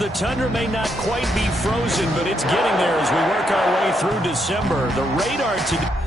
The Tundra may not quite be frozen, but it's getting there as we work our way through December. The radar today.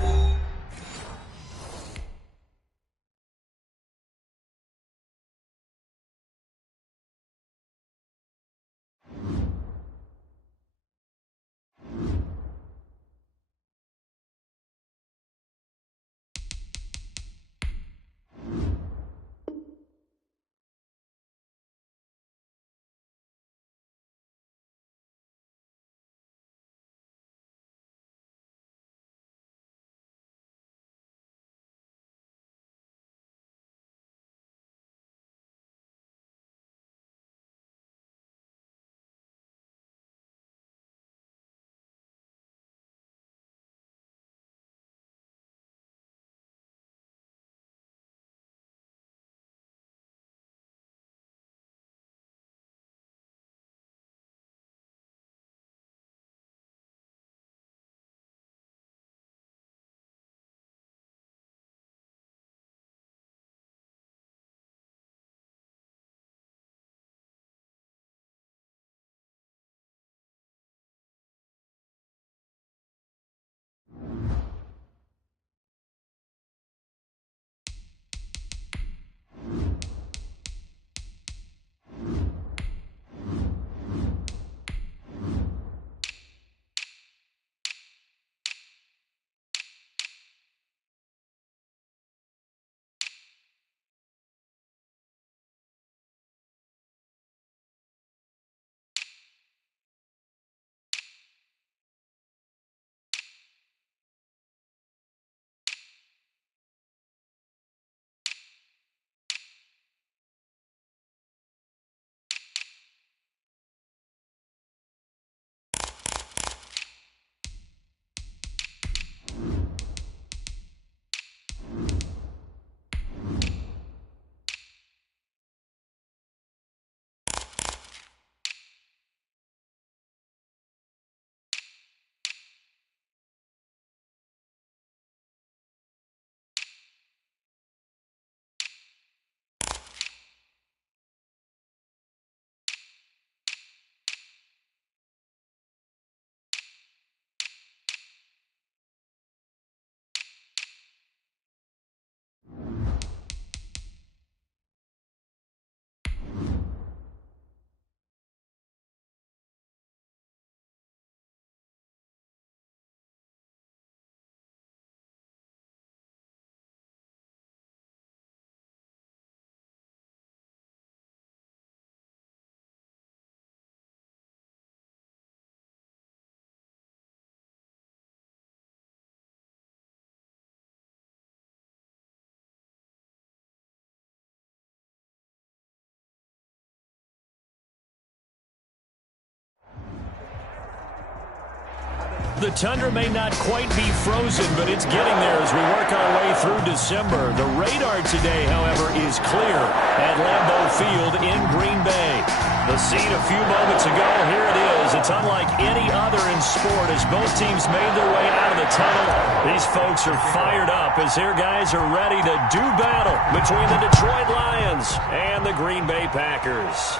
The Tundra may not quite be frozen, but it's getting there as we work our way through December. The radar today, however, is clear at Lambeau Field in Green Bay. The scene a few moments ago, here it is. It's unlike any other in sport as both teams made their way out of the tunnel. These folks are fired up as their guys are ready to do battle between the Detroit Lions and the Green Bay Packers.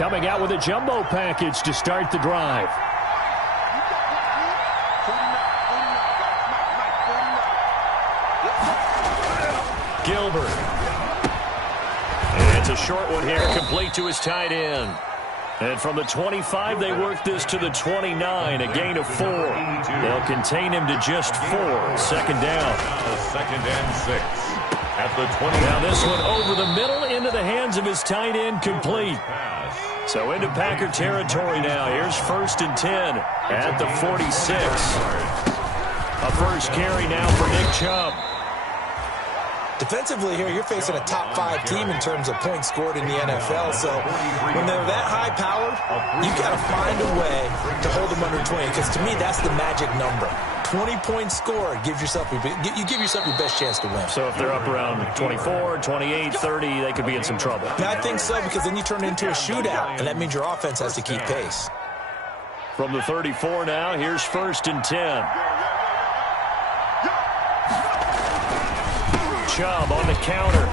Coming out with a jumbo package to start the drive. Gilbert. And it's a short one here, complete to his tight end. And from the 25, they work this to the 29, a gain of 4. They'll contain him to just 4. Second down. Second and 6 at the 20. Now this one over the middle into the hands of his tight end, complete. So into Packer territory now. Here's 1st and 10 at the 46. A first carry now for Nick Chubb. Defensively here, you're facing a top 5 team in terms of points scored in the NFL. So when they're that high-powered, you got to find a way to hold them under 20. Because to me, that's the magic number. 20 points scored, you give yourself your best chance to win. So if they're up around 24, 28, 30, they could be in some trouble. And I think so, because then you turn it into a shootout, and that means your offense has to keep pace. From the 34 now, here's 1st and 10. Chubb on the counter.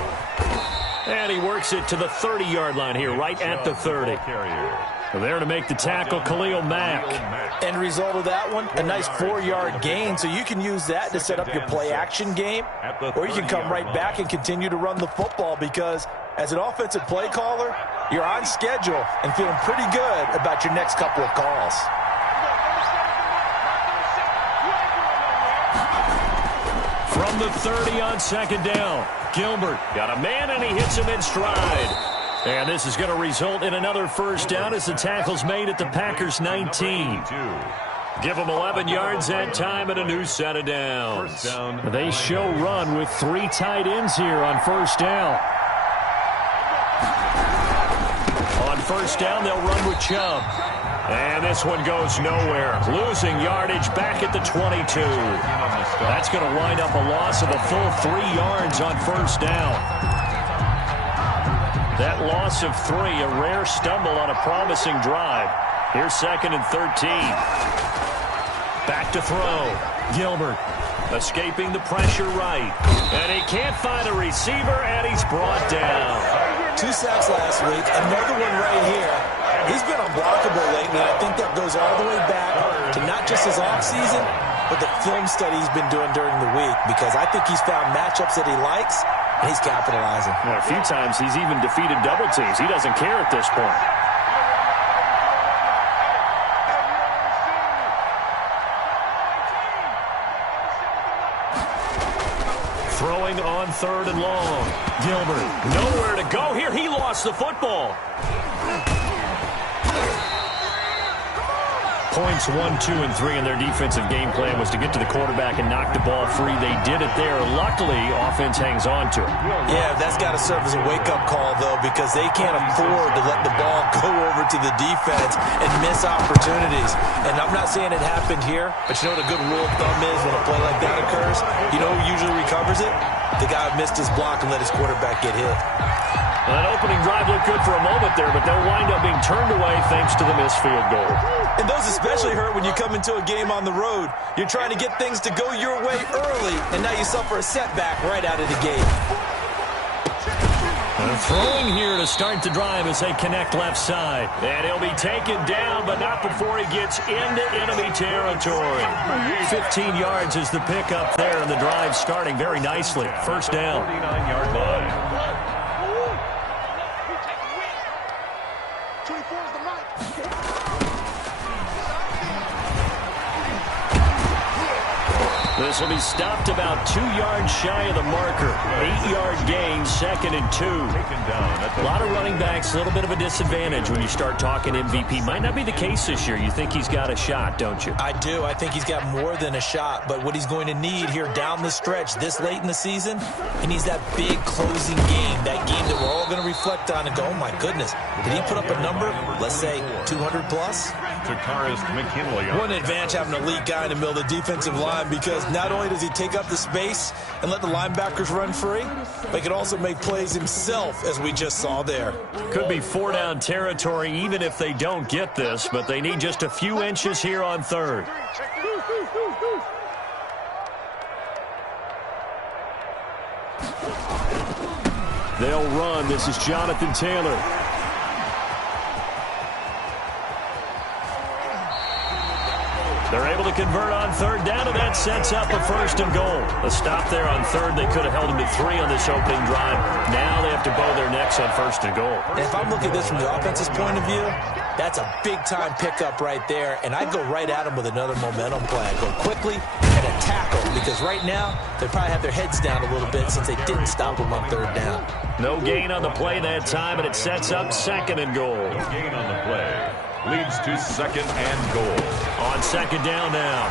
And he works it to the 30-yard line here, right at the 30. There to make the tackle, Khalil Mack. End result of that one, a nice 4-yard gain. So you can use that to set up your play-action game, or you can come right back and continue to run the football, because as an offensive play caller, you're on schedule and feeling pretty good about your next couple of calls. From the 30 on 2nd down, Gilbert got a man and he hits him in stride. And this is going to result in another 1st down as the tackle's made at the Packers' 19. Give them 11 yards that time and a new set of downs. They show run with 3 tight ends here on 1st down. On 1st down, they'll run with Chubb. And this one goes nowhere. Losing yardage back at the 22. That's going to wind up a loss of a full 3 yards on 1st down. That loss of 3, a rare stumble on a promising drive. Here's 2nd and 13. Back to throw. Gilbert escaping the pressure right. And he can't find a receiver, and he's brought down. 2 sacks last week, another one right here. He's been unblockable lately, and I think that goes all the way back to not just his offseason, but the film study he's been doing during the week, because I think he's found matchups that he likes, and he's capitalizing. A few times he's even defeated double teams. He doesn't care at this point. Throwing on 3rd and long. Gilbert, nowhere to go here. He lost the football. Points 1, 2, and 3 in their defensive game plan was to get to the quarterback and knock the ball free. They did it there. Luckily, offense hangs on to it. Yeah, that's got to serve as a wake-up call, though, because they can't afford to let the ball go over to the defense and miss opportunities. And I'm not saying it happened here, but you know what a good rule of thumb is when a play like that occurs? You know who usually recovers it? The guy who missed his block and let his quarterback get hit. That opening drive looked good for a moment there, but they'll wind up being turned away thanks to the missed field goal. And those especially hurt when you come into a game on the road. You're trying to get things to go your way early, and now you suffer a setback right out of the gate. And throwing here to start the drive as they connect left side. And he'll be taken down, but not before he gets into enemy territory. 15 yards is the pickup there, and the drive starting very nicely. 1st down. 49-yard line. This will be stopped about 2 yards shy of the marker. 8-yard gain, 2nd and 2. A lot of running backs, a little bit of a disadvantage when you start talking MVP. Might not be the case this year. You think he's got a shot, don't you? I do. I think he's got more than a shot. But what he's going to need here down the stretch this late in the season, he needs that big closing game. That game that we're all going to reflect on and go, oh, my goodness. Did he put up a number, let's say, 200 plus? One advantage having an elite guy in the middle of the defensive line, because not only does he take up the space and let the linebackers run free, but he can also make plays himself, as we just saw there. Could be 4-down territory even if they don't get this, but they need just a few inches here on 3rd. They'll run. This is Jonathan Taylor. They're able to convert on 3rd down, and that sets up a 1st and goal. A stop there on 3rd. They could have held him to 3 on this opening drive. Now they have to bow their necks on 1st and goal. And if I'm looking at this from the offense's point of view, that's a big-time pickup right there, and I'd go right at him with another momentum play. I'd go quickly and a tackle, because right now they probably have their heads down a little bit since they didn't stop him on 3rd down. No gain on the play that time, and it sets up 2nd and goal. No gain on the play. Leads to 2nd and goal. On 2nd down now,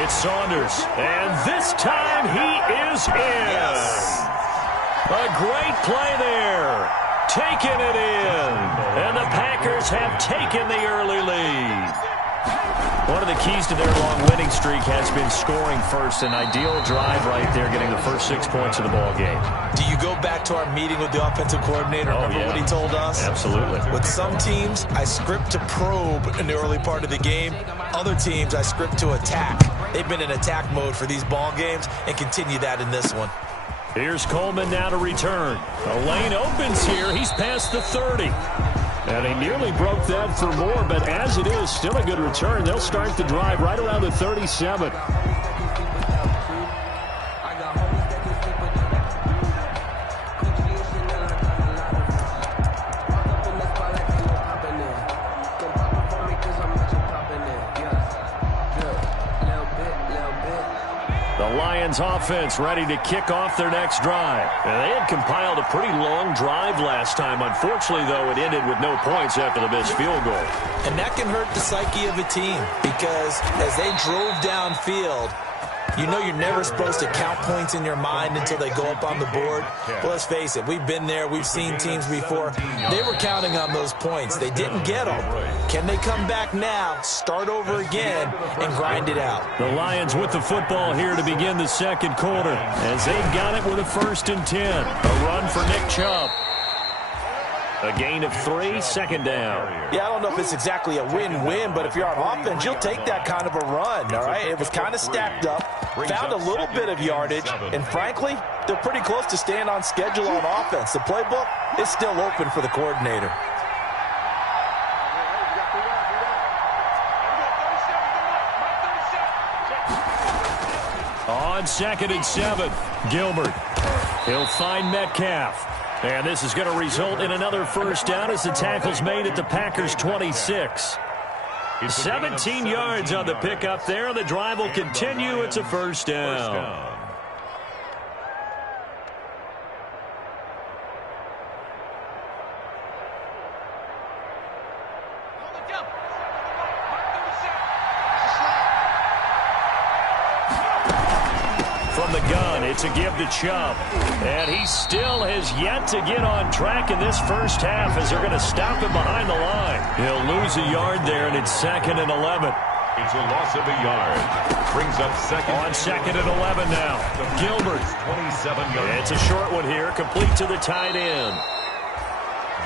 it's Saunders, and this time he is in. Yes. A great play there. Taking it in. And the Packers have taken the early lead. One of the keys to their long winning streak has been scoring first. An ideal drive right there, getting the first 6 points of the ball game. Do you go back to our meeting with the offensive coordinator? Remember what he told us? Absolutely. With some teams, I script to probe in the early part of the game. Other teams, I script to attack. They've been in attack mode for these ball games and continue that in this one. Here's Coleman now to return. The lane opens here. He's past the 30. And he nearly broke that for more, but as it is, still a good return. They'll start the drive right around the 37. Offense ready to kick off their next drive. And they had compiled a pretty long drive last time. Unfortunately, though, it ended with no points after the missed field goal. And that can hurt the psyche of a team because as they drove downfield, you know you're never supposed to count points in your mind until they go up on the board. But let's face it, we've been there. We've seen teams before. They were counting on those points. They didn't get them. Can they come back now, start over again, and grind it out? The Lions with the football here to begin the second quarter as they've got it with a 1st and 10. A run for Nick Chubb. A gain of 3, second down. Yeah, I don't know if it's exactly a win-win, but if you're on offense, you'll take that kind of a run, all right? It was kind of stacked up, found a little bit of yardage, and frankly, they're pretty close to staying on schedule on offense. The playbook is still open for the coordinator. On 2nd and 7, Gilbert. He'll find Metcalf. And this is going to result in another first down as the tackle's made at the Packers' 26. 17 yards on the pickup there. The drive will continue. It's a first down. From the gun, it's a give to Chubb. And he still has yet to get on track in this first half as they're going to stop him behind the line. He'll lose a yard there, and it's 2nd and 11. It's a loss of a yard. Brings up second. On 2nd and 11 now. Gilbert. 27 yards. It's a short one here, complete to the tight end.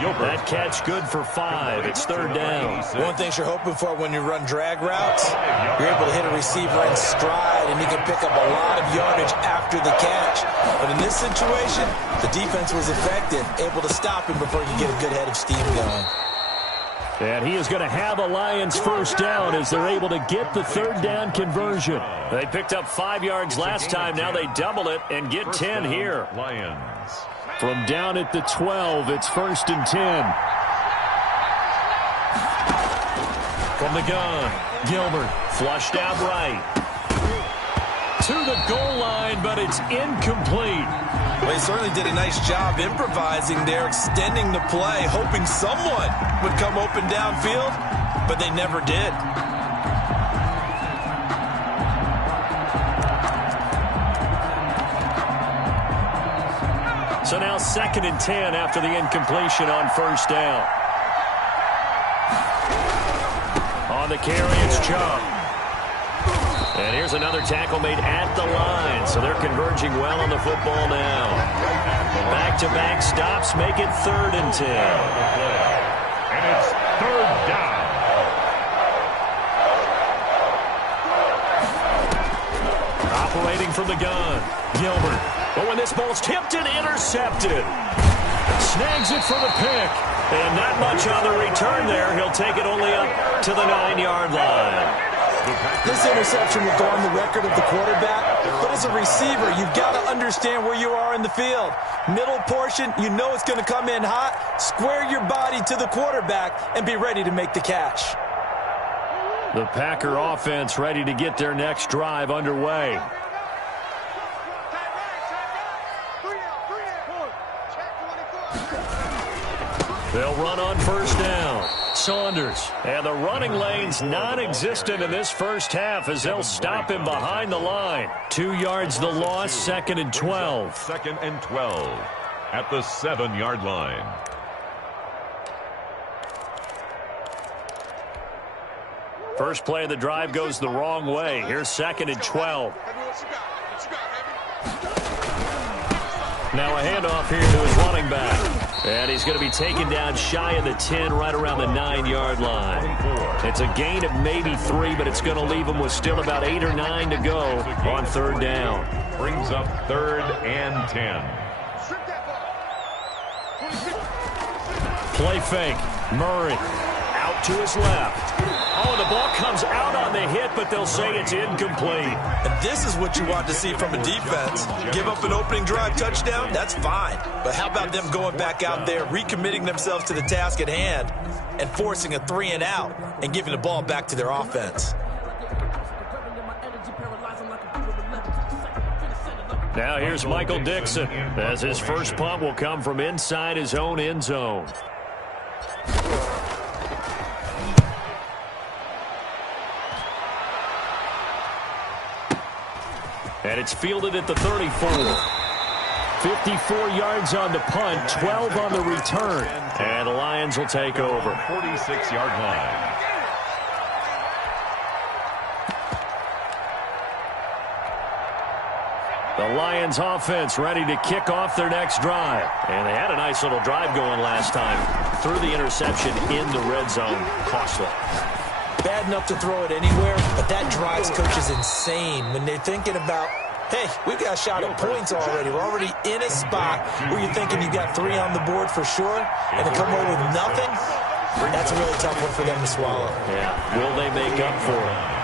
That catch good for 5. It's 3rd down. One thing you're hoping for when you run drag routes, you're able to hit a receiver in stride, and he can pick up a lot of yardage after the catch. But in this situation, the defense was effective, able to stop him before he could get a good head of steam going. And he is going to have a Lions first down as they're able to get the 3rd down conversion. They picked up 5 yards last time. Now they double it and get 10 here. Lions. From down at the 12, it's 1st and 10. From the gun, Gilbert flushed out right. To the goal line, but it's incomplete. Well, he certainly did a nice job improvising there, extending the play, hoping someone would come open downfield, but they never did. So now 2nd and 10 after the incompletion on first down. On the carry, it's Chubb. And here's another tackle made at the line. So they're converging well on the football now. Back-to-back stops make it 3rd and 10. And it's 3rd down. Operating from the gun, Gilbert. But when this ball's tipped and intercepted, snags it for the pick. And not much on the return there. He'll take it only up to the 9-yard line. This interception will go on the record of the quarterback, but as a receiver, you've got to understand where you are in the field. Middle portion, you know it's going to come in hot. Square your body to the quarterback and be ready to make the catch. The Packer offense ready to get their next drive underway. They'll run on first down. Saunders. And the running lane's non-existent in this first half as they'll stop him behind the line. 2 yards the loss, 2nd and 12. 2nd and 12. at the 7-yard line. First play of the drive goes the wrong way. Here's 2nd and 12. Now a handoff here to his running back. And he's going to be taken down shy of the 10, right around the 9-yard line. It's a gain of maybe 3, but it's going to leave him with still about 8 or 9 to go on 3rd down. Brings up 3rd and 10. Play fake. Murray out to his left. Oh, the ball comes out on the hit, but they'll say it's incomplete. And this is what you want to see from a defense. Give up an opening drive touchdown, that's fine. But how about them going back out there, recommitting themselves to the task at hand, and forcing a 3-and-out and giving the ball back to their offense? Now here's Michael Dixon, as his first punt will come from inside his own end zone. And it's fielded at the 34. 54 yards on the punt, 12 on the return. And the Lions will take over. 46-yard line. The Lions offense ready to kick off their next drive. And they had a nice little drive going last time. Threw the interception in the red zone. Costly. Bad enough to throw it anywhere, but that drives coaches insane when they're thinking about, hey, we've got a shot at points already. We're already in a spot where you're thinking you got 3 on the board for sure, and to come away with nothing, that's a really tough one for them to swallow. Yeah, will they make up for it?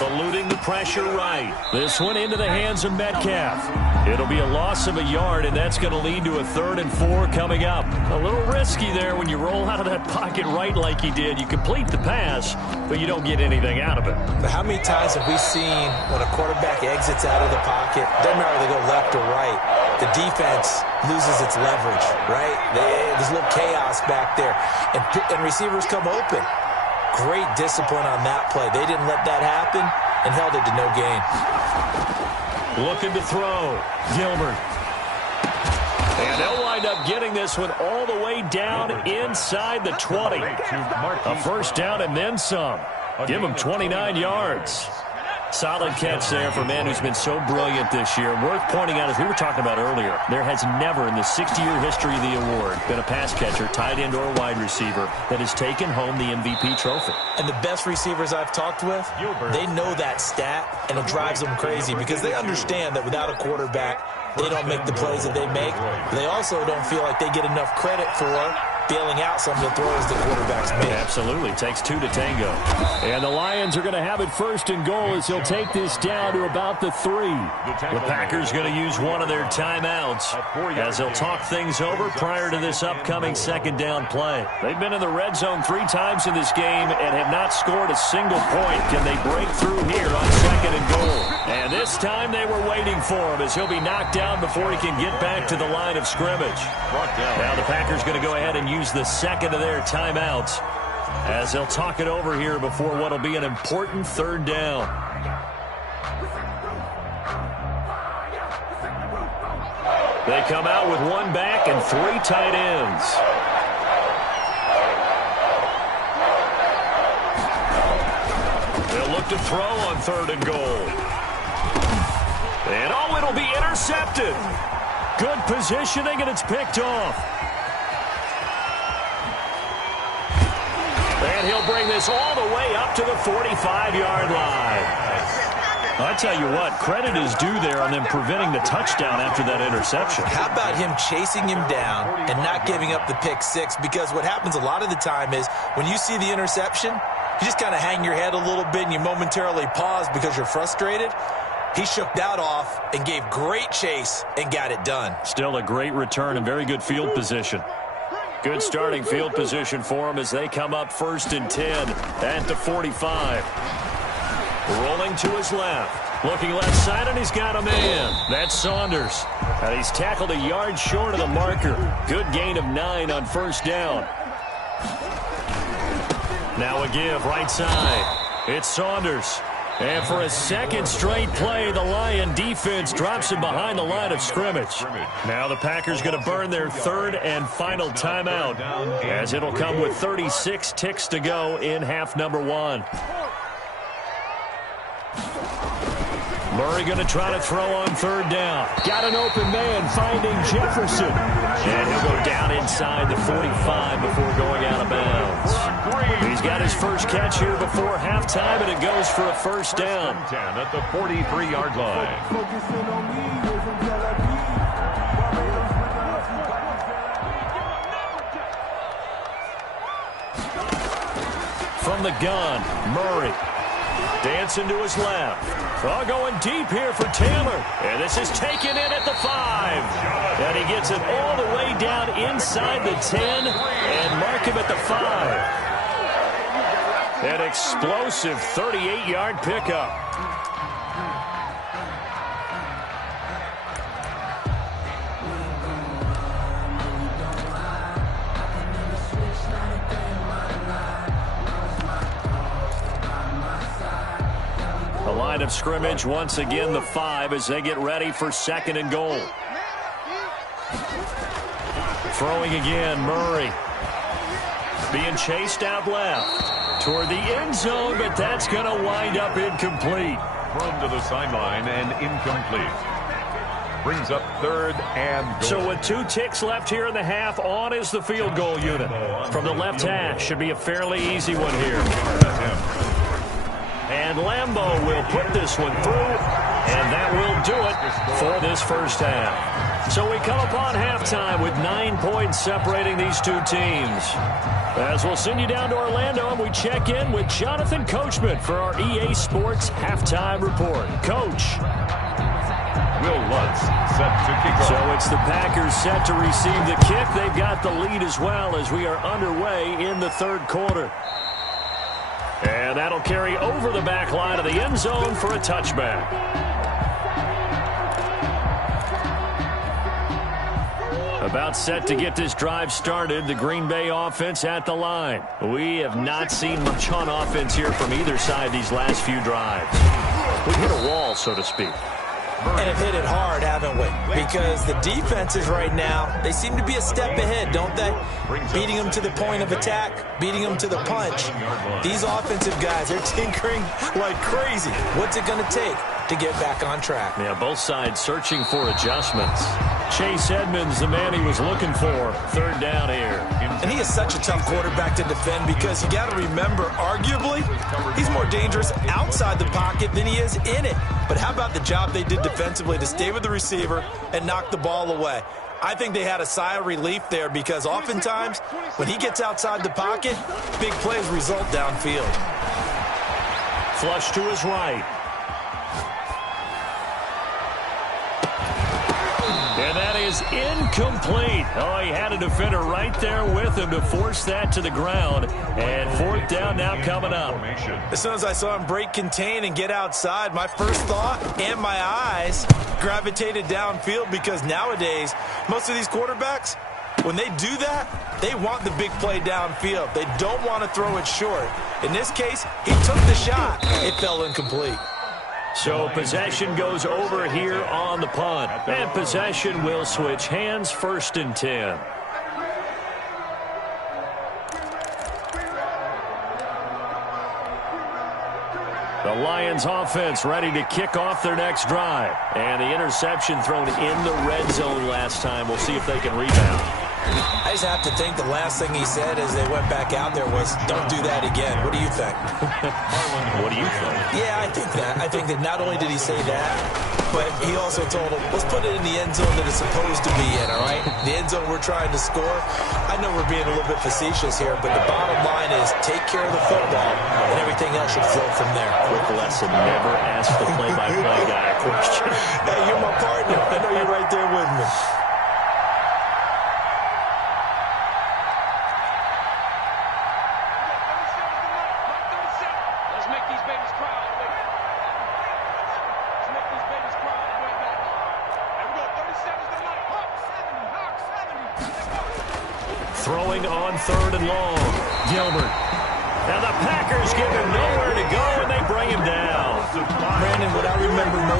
Eluding the pressure right. This one into the hands of Metcalf. It'll be a loss of a yard, and that's going to lead to a 3rd and 4 coming up. A little risky there when you roll out of that pocket right like you did. You complete the pass, but you don't get anything out of it. But how many times have we seen when a quarterback exits out of the pocket, doesn't matter whether they go left or right, the defense loses its leverage, right? There's a little chaos back there, and receivers come open. Great discipline on that play. They didn't let that happen and held it to no gain. Looking to throw. Gilbert. And they'll wind up getting this one all the way down inside the 20. A first down and then some. Give him 29 yards. Solid catch there for a man who's been so brilliant this year. Worth pointing out, as we were talking about earlier, there has never in the 60-year history of the award been a pass catcher, tight end, or wide receiver that has taken home the MVP trophy. And the best receivers I've talked with, they know that stat, and it drives them crazy because they understand that without a quarterback, they don't make the plays that they make. They also don't feel like they get enough credit for bailing out some of the throws the quarterbacks make. Absolutely. Takes 2 to tango. And the Lions are going to have it 1st and goal as he'll take this down to about the 3. The Packers going to use one of their timeouts as they'll talk things over prior to this upcoming 2nd down play. They've been in the red zone 3 times in this game and have not scored a single point. Can they break through here on 2nd and goal? And this time they were waiting for him as he'll be knocked down before he can get back to the line of scrimmage. Now the Packers going to go ahead and use the 2nd of their timeouts as they'll talk it over here before what will be an important 3rd down. They come out with 1 back and 3 tight ends. They'll look to throw on 3rd and goal. And oh, it'll be intercepted. Good positioning, and it's picked off. And he'll bring this all the way up to the 45-yard line. I tell you what, credit is due there on them preventing the touchdown after that interception. How about him chasing him down and not giving up the pick 6? Because what happens a lot of the time is when you see the interception, you just kind of hang your head a little bit and you momentarily pause because you're frustrated. He shook that off and gave great chase and got it done. Still a great return and very good field position. Good starting field position for them as they come up 1st and 10 at the 45. Rolling to his left. Looking left side, and he's got a man. That's Saunders. And he's tackled a yard short of the marker. Good gain of 9 on 1st down. Now a give right side. It's Saunders. And for a second straight play, the Lion defense drops him behind the line of scrimmage. Now the Packers going to burn their third and final timeout, as it'll come with 36 ticks to go in half number 1. Murray going to try to throw on third down. Got an open man finding Jefferson. And he'll go down inside the 45 before going out of bounds. He's got his first catch here before halftime, and it goes for a first down. 10 at the 43-yard line. From the gun, Murray. Dancing to his left. All going deep here for Taylor. And this is taken in at the 5. And he gets it all the way down inside the 10 and mark him at the 5. An explosive 38-yard pickup. The line of scrimmage, once again, the 5 as they get ready for second and goal. Throwing again, Murray. Being chased out left toward the end zone, but that's going to wind up incomplete. Thrown to the sideline and incomplete. Brings up third and goal. So with 2 ticks left here in the half, on is the field goal unit. From the left hash, should be a fairly easy one here. And Lambeau will put this one through, and that will do it for this first half. So we come upon halftime with 9 points separating these two teams. As we'll send you down to Orlando, and we check in with Jonathan Coachman for our EA Sports Halftime Report. Coach. Will Lutz set to kick off. So it's the Packers set to receive the kick. They've got the lead as well as we are underway in the third quarter. And that'll carry over the back line of the end zone for a touchback. About set to get this drive started, the Green Bay offense at the line. We have not seen much on offense here from either side these last few drives. We hit a wall, so to speak. And have hit it hard, haven't we? Because the defenses right now, they seem to be a step ahead, don't they? Beating them to the point of attack, beating them to the punch. These offensive guys, they're tinkering like crazy. What's it going to take to get back on track? Yeah, both sides searching for adjustments. Chase Edmonds, the man he was looking for. Third down here. And he is such a tough quarterback to defend because you got to remember, arguably, he's more dangerous outside the pocket than he is in it. But how about the job they did defensively to stay with the receiver and knock the ball away? I think they had a sigh of relief there because oftentimes when he gets outside the pocket, big plays result downfield. Flush to his right. And that is incomplete. Oh, he had a defender right there with him to force that to the ground. And fourth down now coming up. As soon as I saw him break contain and get outside, my first thought and my eyes gravitated downfield because nowadays, most of these quarterbacks, when they do that, they want the big play downfield. They don't want to throw it short. In this case, he took the shot. It fell incomplete. So possession goes over here on the punt. And possession will switch hands, 1st and 10. The Lions offense ready to kick off their next drive. And the interception thrown in the red zone last time. We'll see if they can rebound. I just have to think the last thing he said as they went back out there was, don't do that again. What do you think? What do you think? Yeah, I think that. I think that not only did he say that, but he also told him, let's put it in the end zone that it's supposed to be in, all right? The end zone we're trying to score. I know we're being a little bit facetious here, but the bottom line is take care of the football, and everything else should flow from there. Quick lesson, never ask the play-by-play guy a question. Hey, you're my partner. I know you're right there with me. Throwing on 3rd and long. Gilbert. Now the Packers give him nowhere to go, and they bring him down.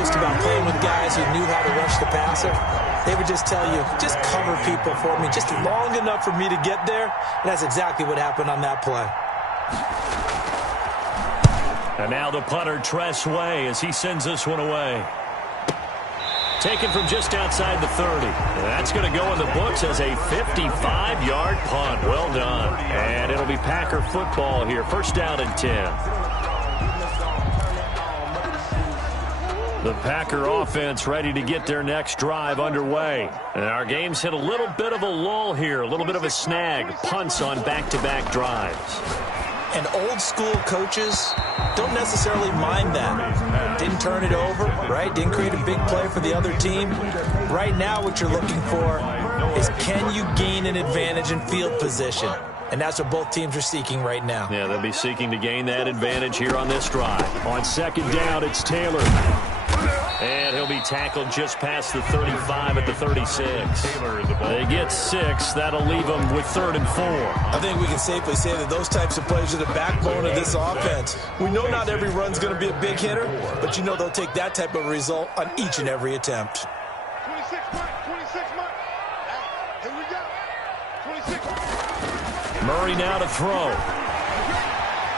most about playing with guys who knew how to rush the passer? They would just tell you, just cover people for me, just long enough for me to get there. And that's exactly what happened on that play. And now the punter, Tress Way, as he sends this one away. Taken from just outside the 30. That's going to go in the books as a 55-yard punt. Well done. And it'll be Packer football here. First down and 10. The Packer offense ready to get their next drive underway. And our game's hit a little bit of a lull here, a little bit of a snag. Punts on back-to-back drives. And old-school coaches don't necessarily mind that. Didn't turn it over, right? Didn't create a big play for the other team. Right now what you're looking for is, can you gain an advantage in field position? And that's what both teams are seeking right now. Yeah, they'll be seeking to gain that advantage here on this drive. On second down, it's Taylor. And he'll be tackled just past the 35 at the 36. They get 6. That'll leave them with 3rd and 4. I think we can safely say that those types of plays are the backbone of this offense. We know not every run's going to be a big hitter, but you know they'll take that type of result on each and every attempt. 26 mark, 26 mark. Here we go. 26 mark. Murray now to throw.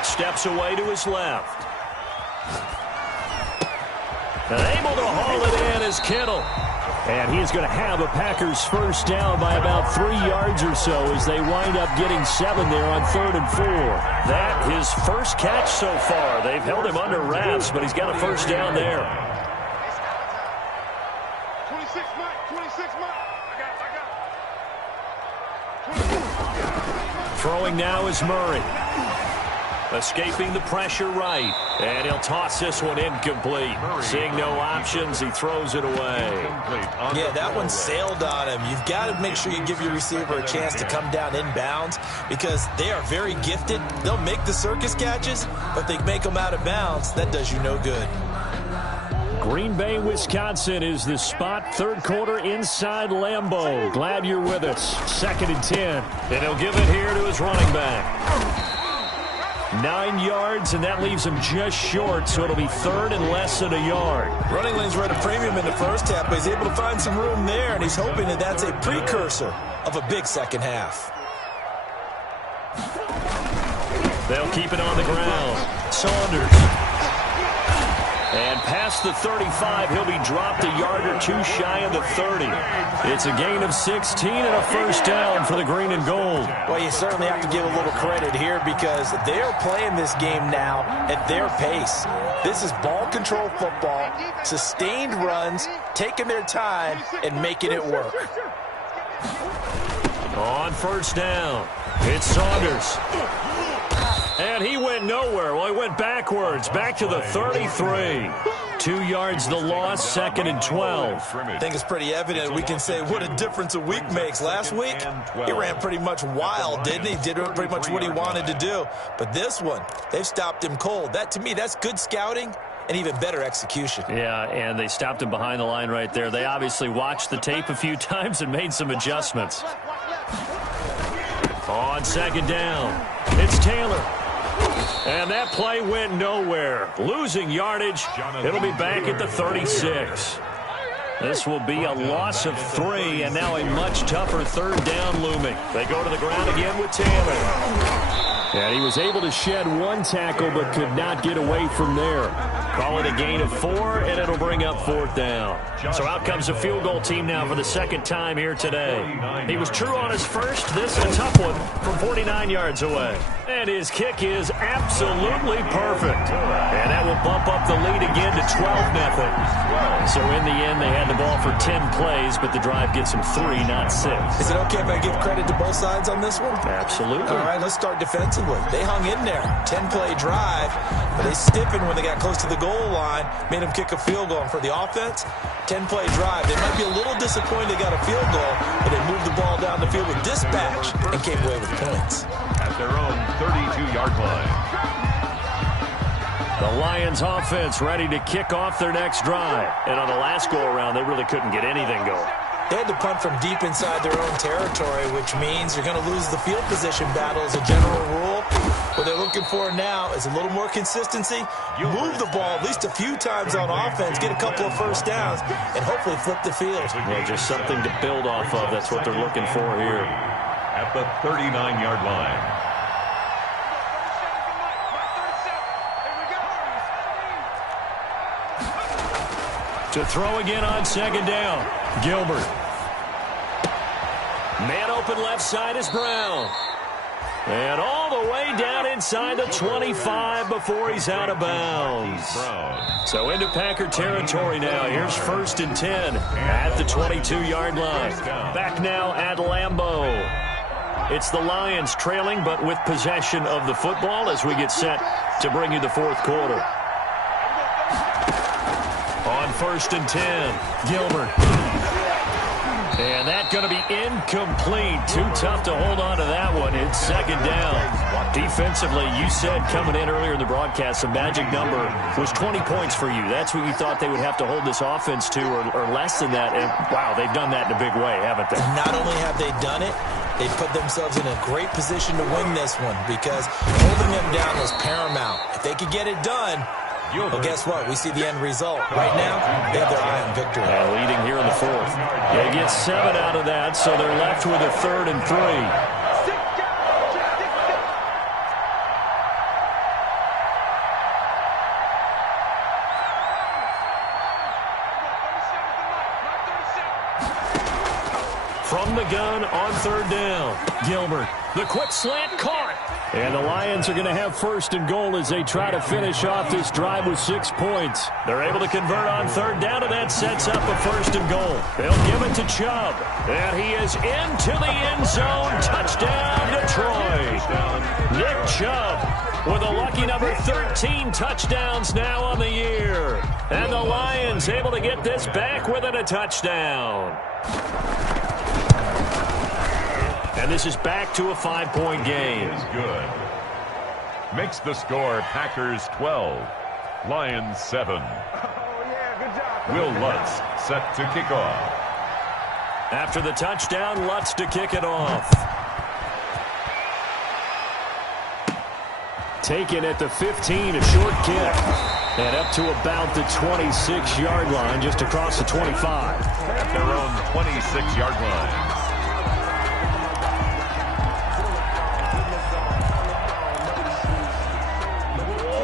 Steps away to his left. And able to haul it in is Kittle. And he is going to have a Packers first down by about 3 yards or so as they wind up getting 7 there on 3rd and 4. That his first catch so far. They've held him under wraps, but he's got a first down there. 26 mark, 26 mark. I got it. Throwing now is Murray. Escaping the pressure right. And he'll toss this one incomplete. Seeing no options, he throws it away. Yeah, that one sailed on him. You've got to make sure you give your receiver a chance to come down inbounds because they are very gifted. They'll make the circus catches, but they make them out of bounds. That does you no good. Green Bay, Wisconsin is the spot. 3rd quarter inside Lambeau. Glad you're with us. 2nd and 10. And he'll give it here to his running back. 9 yards, and that leaves him just short, so it'll be 3rd and less than a yard. Running lanes were at a premium in the first half, but he's able to find some room there, and he's hoping that that's a precursor of a big second half. They'll keep it on the ground. Saunders. And past the 35, he'll be dropped a yard or 2 shy of the 30. It's a gain of 16 and a first down for the green and gold. Well, you certainly have to give a little credit here because they're playing this game now at their pace. This is ball control football, sustained runs, taking their time, and making it work. On first down, it's Saunders. And he went nowhere. Well, he went backwards, back to the 33. 2 yards the loss, 2nd and 12. I think it's pretty evident. We can say what a difference a week makes. Last week, he ran pretty much wild, didn't he? Did pretty much what he wanted to do. But this one, they've stopped him cold. That, to me, that's good scouting and even better execution. Yeah, and they stopped him behind the line right there. They obviously watched the tape a few times and made some adjustments. On second down, it's Taylor. And that play went nowhere. Losing yardage. It'll be back at the 36. This will be a loss of 3, and now a much tougher 3rd down looming. They go to the ground again with Taylor. And he was able to shed 1 tackle, but could not get away from there. Call it a gain of 4, and it'll bring up 4th down. So out comes a field goal team now for the 2nd time here today. He was true on his first. This is a tough one from 49 yards away. And his kick is absolutely perfect. And that will bump up the lead again to 12-0. So in the end, they had the ball for 10 plays, but the drive gets them 3, not 6. Is it okay if I give credit to both sides on this one? Absolutely. All right, let's start defensively. They hung in there. 10-play drive, but they stiffened when they got close to the goal line, made them kick a field goal. And for the offense, 10-play drive. They might be a little disappointed they got a field goal, but they moved the ball down the field with dispatch and came away with points. At their own 32-yard line. The Lions offense ready to kick off their next drive. And on the last go-around, they really couldn't get anything going. They had to punt from deep inside their own territory, which means you're going to lose the field position battle as a general rule. What they're looking for now is a little more consistency, move the ball at least a few times on offense, get a couple of first downs, and hopefully flip the field. Well, just something to build off of. That's what they're looking for here. At the 39-yard line. To throw again on second down. Gilbert. Man open left side is Brown. And all the way down inside the 25 before he's out of bounds. So into Packer territory now. Here's 1st and 10 at the 22-yard line. Back now at Lambeau. It's the Lions trailing, but with possession of the football as we get set to bring you the fourth quarter. On 1st and 10, Gilbert. And that's going to be incomplete. Too tough to hold on to that one. It's second down. Defensively, you said coming in earlier in the broadcast, the magic number was 20 points for you. That's what you thought they would have to hold this offense to, or less than that. And, wow, they've done that in a big way, haven't they? Not only have they done it, they put themselves in a great position to win this one because holding them down was paramount. If they could get it done, well, guess what? We see the end result. Right now, they have their eye on victory. Leading here in the fourth. They get 7 out of that, so they're left with a 3rd and 3. From the gun on 3rd down. Gilbert, the quick slant caught. And the Lions are going to have 1st and goal as they try to finish off this drive with 6 points. They're able to convert on 3rd down, and that sets up a 1st and goal. They'll give it to Chubb. And he is into the end zone. Touchdown, Detroit. Nick Chubb with a lucky number 13 touchdowns now on the year. And the Lions able to get this back within a touchdown. And this is back to a 5-point game. Is good. Makes the score Packers 12, Lions 7. Oh, yeah, good job. Will Lutz set to kick off. After the touchdown, Lutz to kick it off. Taken at the 15, a short kick. And up to about the 26-yard line, just across the 25. At their own 26-yard line.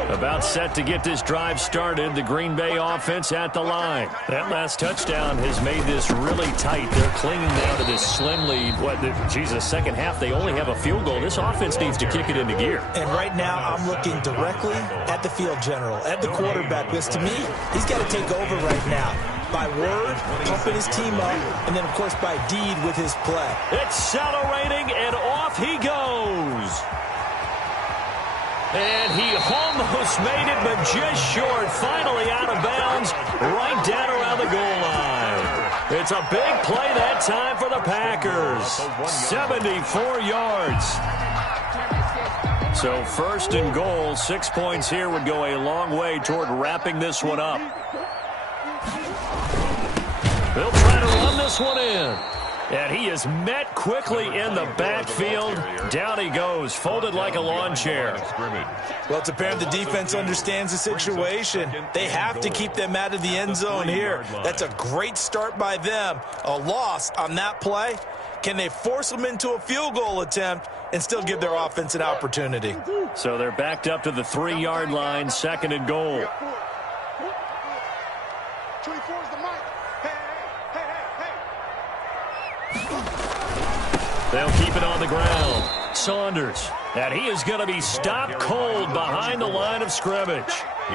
About set to get this drive started. The Green Bay offense at the line. That last touchdown has made this really tight. They're clinging down to this slim lead. The second half, they only have a field goal. This offense needs to kick it into gear. And right now, I'm looking directly at the field general, at the quarterback. Because to me, he's got to take over right now. By word, pumping his team up, and then, of course, by deed with his play. Accelerating, and off he goes. And he almost made it, but just short. Finally out of bounds, right down around the goal line. It's a big play that time for the Packers. 74 yards. So 1st and goal, 6 points here would go a long way toward wrapping this one up. They'll try to run this one in. And he is met quickly in the backfield. Down he goes, folded like a lawn chair. Well, it's apparent the defense understands the situation. They have to keep them out of the end zone here. That's a great start by them. A loss on that play. Can they force them into a field goal attempt and still give their offense an opportunity? So they're backed up to the 3-yard line, 2nd and goal. 24 is the mic. They'll keep it on the ground. Saunders. And he is going to be stopped cold behind the line of scrimmage.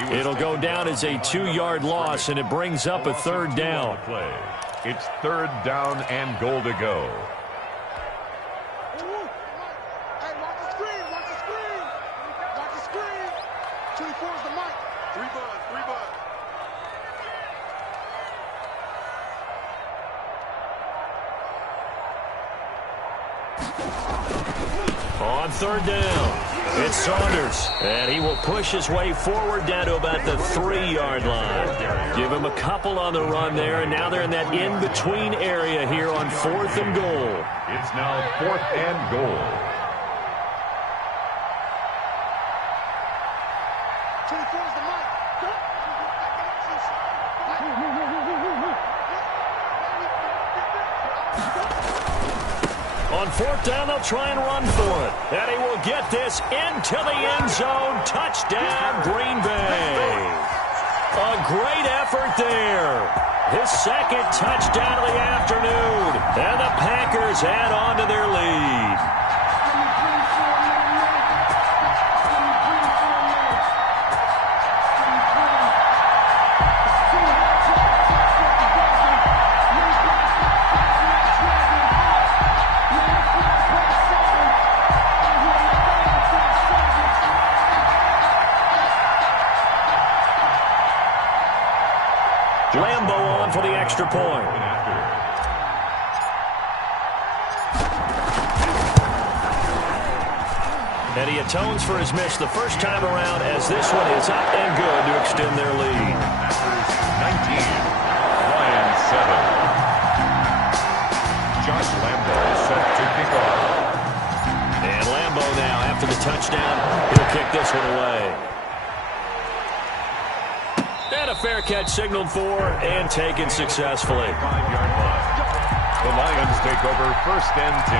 It'll go down as a 2-yard loss, and it brings up a 3rd down. It's 3rd down and goal to go. Hey, watch the screen. Watch the screen. Watch the screen. 24 is the mic. 3 bud. 3 bud. On 3rd down, it's Saunders, and he will push his way forward down to about the 3-yard line. Give him a couple on the run there, and now they're in that in-between area here on 4th and goal. It's now 4th and goal. On fourth down, they'll try and run for it. And he will get this into the end zone. Touchdown, Green Bay. A great effort there. His second touchdown of the afternoon. And the Packers add on to their lead. Lambeau on for the extra point. And he atones for his miss the first time around as this one is up and good to extend their lead. Packers 19, Lions 7. Josh Lambeau is set to kick off. And Lambeau now, after the touchdown, he'll kick this one away. And a fair catch signaled for and taken successfully. 5-yard line. The Lions take over 1st and 10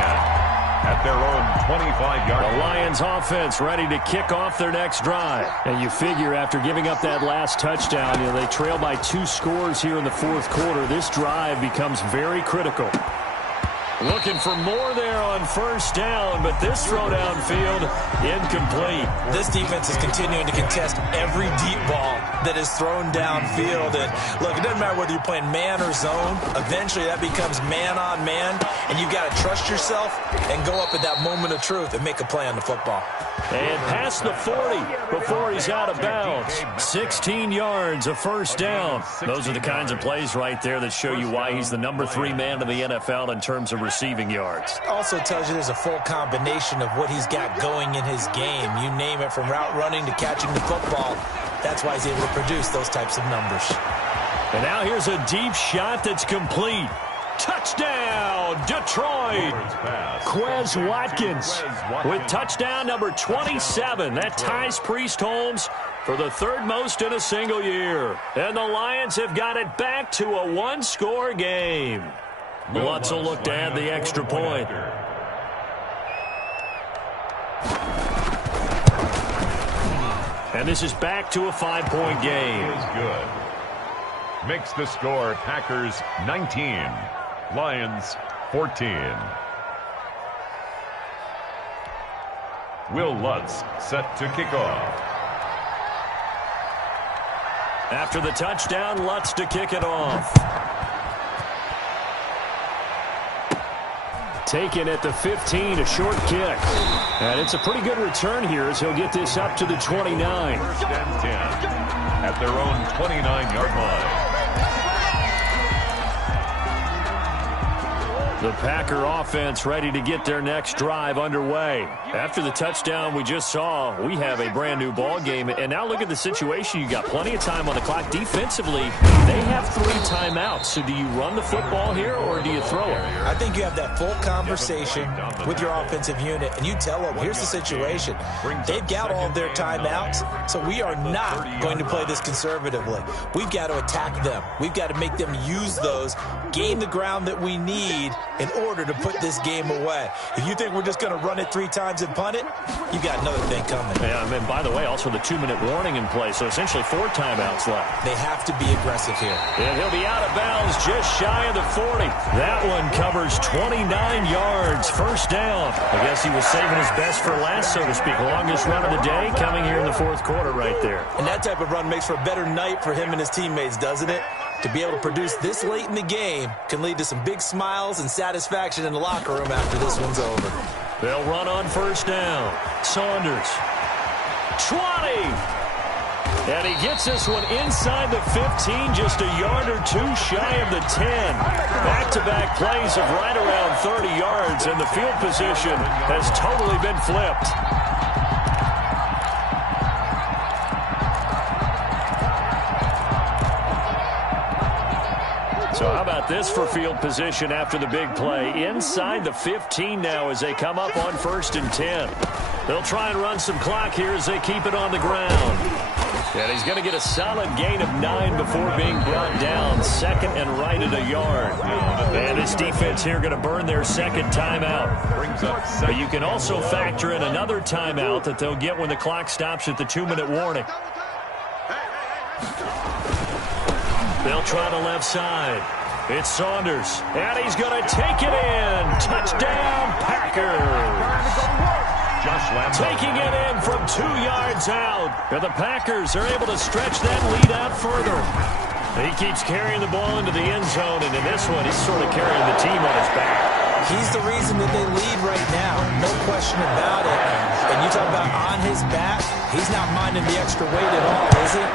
at their own 25-yard line. The Lions offense ready to kick off their next drive. And you figure after giving up that last touchdown, they trail by 2 scores here in the fourth quarter. This drive becomes very critical. Looking for more there on first down, but this throw downfield incomplete. This defense is continuing to contest every deep ball that is thrown downfield. And look, it doesn't matter whether you're playing man or zone. Eventually that becomes man on man, and you've got to trust yourself and go up at that moment of truth and make a play on the football. And past the 40 before he's out of bounds. 16 yards, a first down. Those are the kinds of plays right there that show you why he's the number 3 man in the NFL in terms of receiving yards. Also tells you there's a full combination of what he's got going in his game. You name it, from route running to catching the football. That's why he's able to produce those types of numbers. And now here's a deep shot that's complete. Touchdown, Detroit. Quez Watkins with touchdown number 27. That ties Priest Holmes for the 3rd most in a single year. And the Lions have got it back to a 1-score game. Lutz will look to add the extra point. And this is back to a 5-point game. Is good. Makes the score Packers 19, Lions 14. Will Lutz set to kick off. After the touchdown, Lutz to kick it off. Taken at the 15, a short kick. And it's a pretty good return here as he'll get this up to the 29. 1st and 10 at their own 29-yard line. The Packer offense ready to get their next drive underway. After the touchdown we just saw, we have a brand new ball game. And now look at the situation. You got plenty of time on the clock. Defensively, they have 3 timeouts. So do you run the football here or do you throw it? I think you have that full conversation with your offensive unit, and you tell them, here's the situation. They've got all of their timeouts, so we are not going to play this conservatively. We've got to attack them. We've got to make them use those, gain the ground that we need in order to put this game away. If you think we're just going to run it 3 times and punt it, you got another thing coming. Yeah, and by the way, also the 2-minute warning in play, so essentially 4 timeouts left. They have to be aggressive here. And he'll be out of bounds just shy of the 40. That one covers 29 yards, first down. I guess he was saving his best for last, so to speak. Longest run of the day coming here in the fourth quarter right there. And that type of run makes for a better night for him and his teammates, doesn't it? To be able to produce this late in the game can lead to some big smiles and satisfaction in the locker room after this one's over. They'll run on first down. Saunders. 20. And he gets this one inside the 15, just a yard or 2 shy of the 10. Back-to-back plays of right around 30 yards, and the field position has totally been flipped. So how about this for field position after the big play? Inside the 15 now as they come up on 1st and 10. They'll try and run some clock here as they keep it on the ground. And he's going to get a solid gain of 9 before being brought down. Second and right at a yard. And this defense here going to burn their second timeout. But you can also factor in another timeout that they'll get when the clock stops at the 2-minute warning. They'll try the left side. It's Saunders. And he's going to take it in. Touchdown, Packers. Taking it in from 2 yards out. And the Packers are able to stretch that lead out further. He keeps carrying the ball into the end zone, and in this one, he's sort of carrying the team on his back. He's the reason that they lead right now. No question about it. And you talk about on his back, he's not minding the extra weight at all, is he?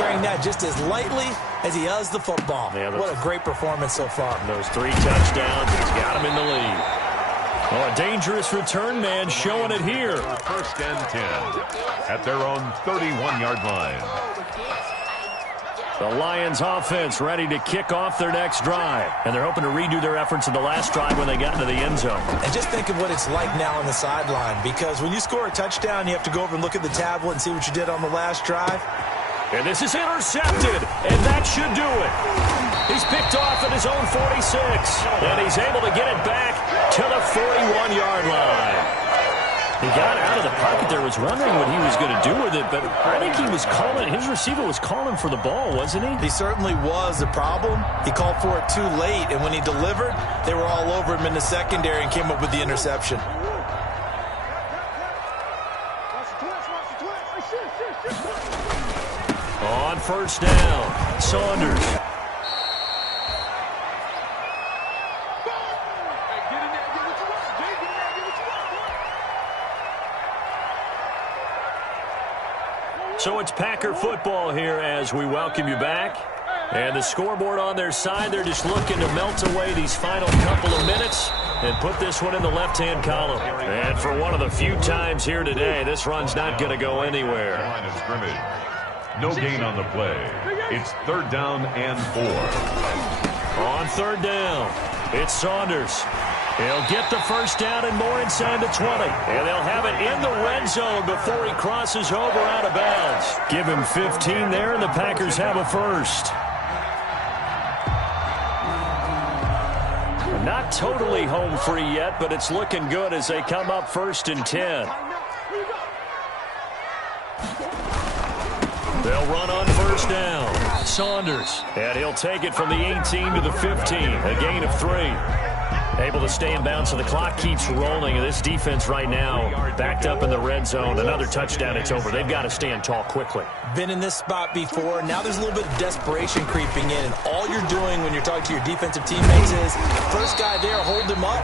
Carrying that just as lightly as he does the football. Yeah, what a great performance so far. Those 3 touchdowns, he's got him in the lead. Oh, a dangerous return man showing it here. First and 10 at their own 31-yard line. The Lions offense ready to kick off their next drive. And they're hoping to redo their efforts in the last drive when they got into the end zone. And just think of what it's like now on the sideline. Because when you score a touchdown, you have to go over and look at the tablet and see what you did on the last drive. And this is intercepted. And that should do it. He's picked off at his own 46. And he's able to get it back to the 41-yard line. He got out of the pocket there, was wondering what he was going to do with it, but I think he was calling, his receiver was calling for the ball, wasn't he? He certainly was. The problem, he called for it too late, and when he delivered, they were all over him in the secondary and came up with the interception. On first down, Saunders. So it's Packer football here as we welcome you back. And the scoreboard on their side, they're just looking to melt away these final couple of minutes and put this one in the left-hand column. And for one of the few times here today, this run's not going to go anywhere. Line of scrimmage. No gain on the play. It's 3rd down and 4. On 3rd down, it's Saunders. He'll get the first down and more inside the 20. And they'll have it in the red zone before he crosses over out of bounds. Give him 15 there, and the Packers have a first. Not totally home free yet, but it's looking good as they come up 1st and 10. They'll run on first down. Saunders. And he'll take it from the 18 to the 15. A gain of 3. Able to stay in bounds, so the clock keeps rolling. And this defense right now backed up in the red zone. Another touchdown, it's over. They've got to stand tall quickly. Been in this spot before. Now there's a little bit of desperation creeping in. And all you're doing when you're talking to your defensive teammates is first guy there, hold him up.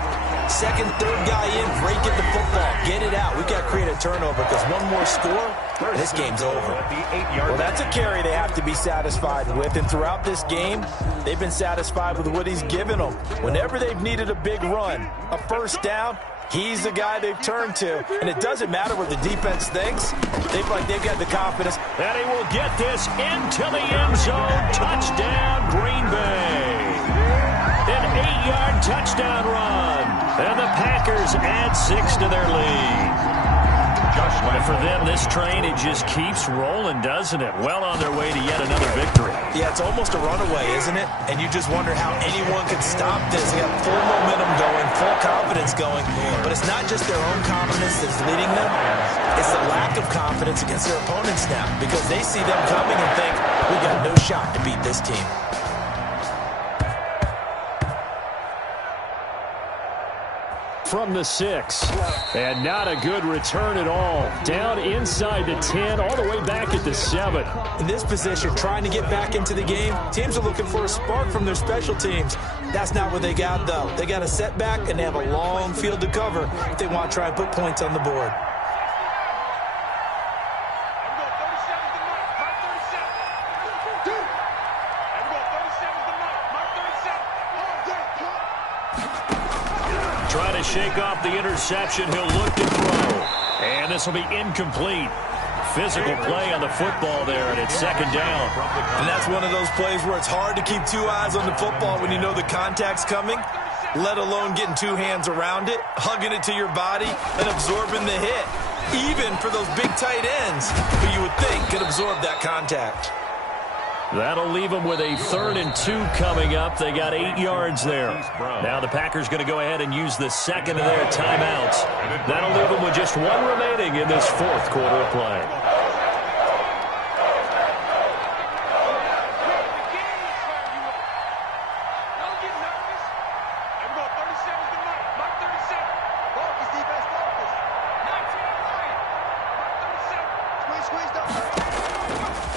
Second, third guy in, break it the football. Get it out. We've got to create a turnover because one more score, this game's over. Well, that's a carry they have to be satisfied with. And throughout this game, they've been satisfied with what he's given them. Whenever they've needed a big run, a first down, he's the guy they've turned to. And it doesn't matter what the defense thinks. They've got the confidence. And he will get this into the end zone. Touchdown, Green Bay. An 8-yard touchdown run. And the Packers add 6 to their lead. And for them, this train, it just keeps rolling, doesn't it? Well on their way to yet another victory. Yeah, it's almost a runaway, isn't it? And you just wonder how anyone could stop this. They got full momentum going, full confidence going. But it's not just their own confidence that's leading them. It's the lack of confidence against their opponents now because they see them coming and think, we've got no shot to beat this team. From the 6, and not a good return at all. Down inside the 10, all the way back at the 7. In this position, trying to get back into the game, teams are looking for a spark from their special teams. That's not what they got, though. They got a setback, and they have a long field to cover if they want to try and put points on the board. Trying to shake off the interception. He'll look to throw. And this will be incomplete. Physical play on the football there, and it's 2nd down. And that's one of those plays where it's hard to keep 2 eyes on the football when you know the contact's coming, let alone getting 2 hands around it, hugging it to your body, and absorbing the hit. even for those big tight ends, who you would think could absorb that contact. That'll leave them with a 3rd and 2 coming up. They got 8 yards there. Now the Packers going to go ahead and use the second of their timeouts. That'll leave them with just 1 remaining in this 4th quarter of play.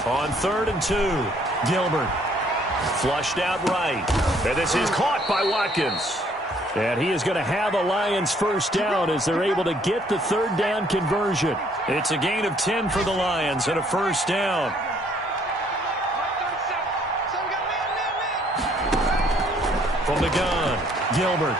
On 3rd and 2, Gilbert flushed out right. And this is caught by Watkins. And he is going to have a Lions first down as they're able to get the 3rd down conversion. It's a gain of 10 for the Lions and a first down. From the gun, Gilbert.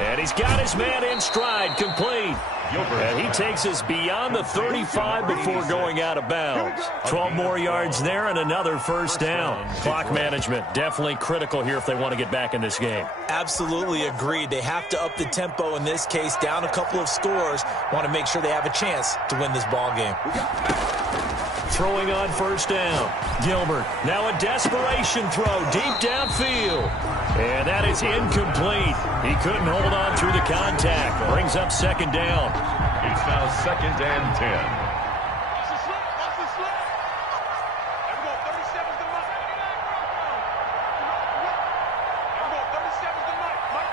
And he's got his man in stride, complete. And he takes us beyond the 35 before going out of bounds. 12 more yards there and another first down. Clock management, definitely critical here if they want to get back in this game. Absolutely agreed. They have to up the tempo in this case, down a couple of scores. Want to make sure they have a chance to win this ball game. Throwing on first down, Gilbert. Now a desperation throw deep downfield. And that is incomplete. He couldn't hold on through the contact. Brings up 2nd down. It's now 2nd and 10. Watch the slip. Watch the slip. There we go. 37's the mark. There we go. 37's the mark. Mark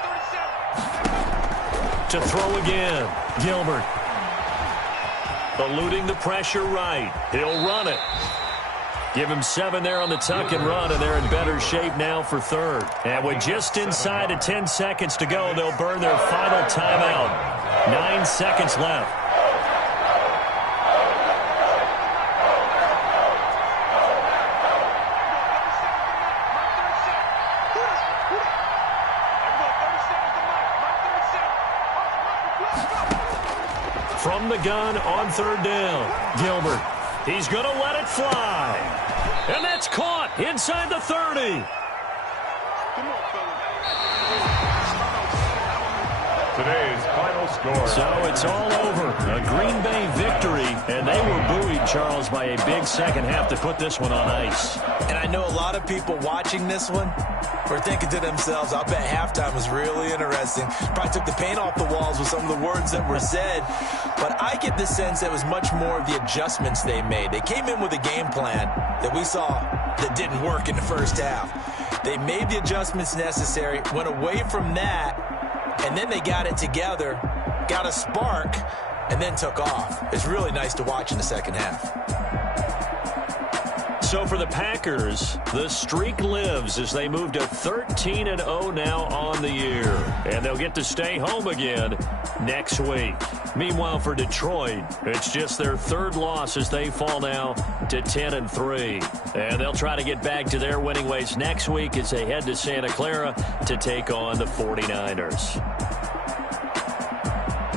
37. To throw again, Gilbert. Eluding the pressure right. He'll run it. Give him 7 there on the tuck and run, and they're in better shape now for 3rd. And with just inside of 10 seconds to go, they'll burn their final timeout. 9 seconds left. From the gun on 3rd down, Gilbert. He's going to let it fly. And that's caught inside the 30. Today's final score. So it's all over. A Green Bay victory, and they were buoyed, Charles, by a big second half to put this one on ice. And I know a lot of people watching this one were thinking to themselves, I'll bet halftime was really interesting. Probably took the paint off the walls with some of the words that were said. But I get the sense that it was much more of the adjustments they made. They came in with a game plan that we saw that didn't work in the first half. They made the adjustments necessary, went away from that, and then they got it together, got a spark, and then took off. It's really nice to watch in the second half. So for the Packers, the streak lives as they move to 13-0 now on the year. And they'll get to stay home again next week. Meanwhile, for Detroit, it's just their 3rd loss as they fall now to 10-3. And they'll try to get back to their winning ways next week as they head to Santa Clara to take on the 49ers.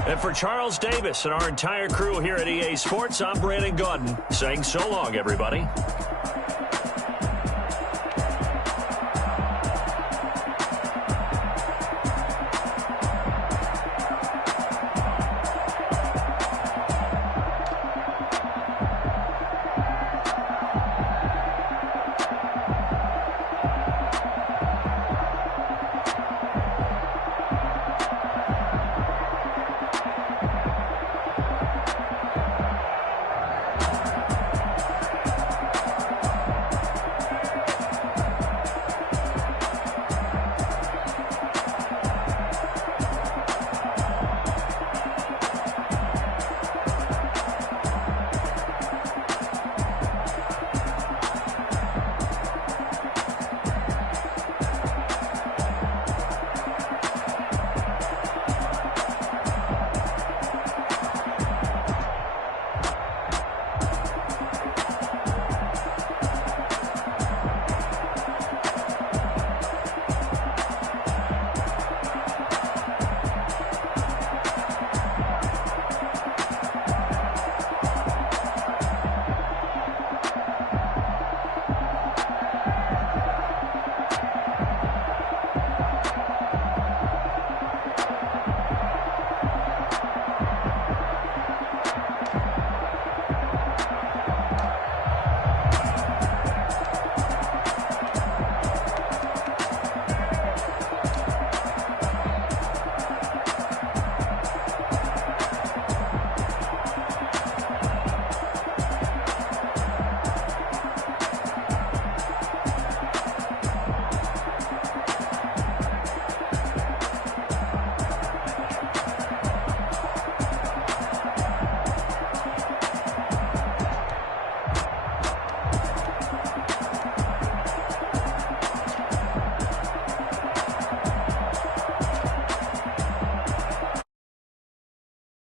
And for Charles Davis and our entire crew here at EA Sports, I'm Brandon Gaudin saying so long, everybody.